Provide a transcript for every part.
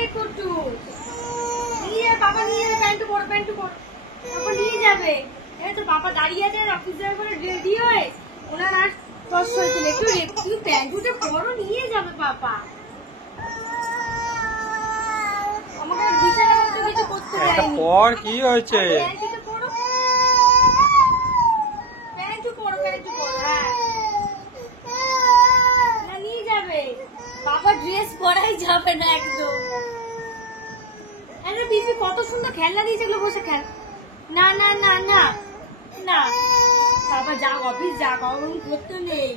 এই কুটু নিয়ে বাবা নিয়ে প্যান্টু পর বাবা নিয়ে যাবে। এই তো বাবা দাঁড়িয়ে আছে অফিস যাওয়ার পরে রেডি হয়ে, ওনার আর কষ্ট হয়েছিল একটু প্যান্টুটা পরো, নিয়ে যাবে বাবা। আমাকে বিছানার মধ্যে কিছু করতে দেয়নি। পর কি হয়েছে? প্যান্টু পরো, হ্যাঁ না নিয়ে যাবে বাবা, ড্রেস পরাই যাবে না একদম। আরে বিপি কত সুন্দর খেলনা দিয়েছে, এগুলো বসে খেল। না না না না না বাবা যাক অফিস যাক, ওরকম করতে নেই,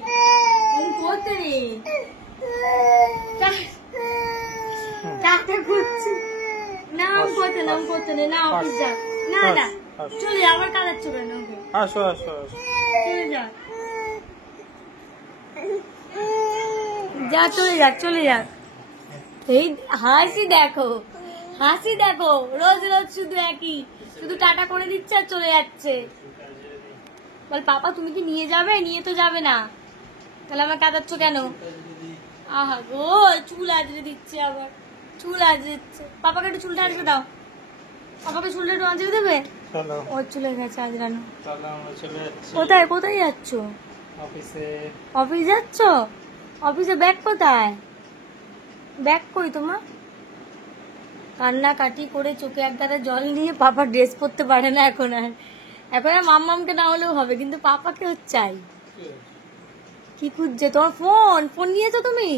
ওরকম করতে নেই। টাকা করছি না, করতে নেই না, অফিস যাক। না না চলে যা, আমার কাজ চলে না, ওকে আসো আসো আসো, চলে যা, যা চলে যাক চলে যাক। এই হাসি দেখো, হাসি দেখো, রোজ রোজ শুধু একই, শুধু টাটা করে দিচ্ছে আর চলে যাচ্ছে। বল পাপা তুমি কি নিয়ে যাবে? নিয়ে তো যাবে না, তাহলে আমার কাঁদাচ্ছ কেন? আহা গো, চুল আজরে দিচ্ছে, আবার চুল আজরে দিচ্ছে। পাপাকে একটু চুলটা আজরে দাও, পাপাকে চুলটা একটু আজরে দেবে। চলো ওর চুলের কাছে আজরানো। চলো আমরা চলে যাচ্ছি কোথায় কোথায় যাচ্ছ? অফিসে। অফিস যাচ্ছ? অফিসে ব্যাগ কোথায়? ব্যাগ কই তোমার? কান্নাকাটি করে চোখে একগাদা জল নিয়ে পাপা ড্রেস পরতে পারে না এখন আর মাম্মামকে না হলেও হবে, কিন্তু পাপাকে চাই। কি খুঁজছে? তোমার ফোন নিয়েছো তুমি?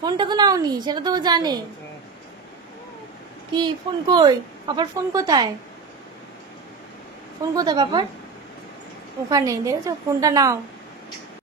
ফোনটা তো নাওনি, সেটা তো ও জানে। কি ফোন কই? পাপার ফোন কোথায়? ফোন কোথায় পাপার? ওখানে দেখেছো? ফোনটা নাও।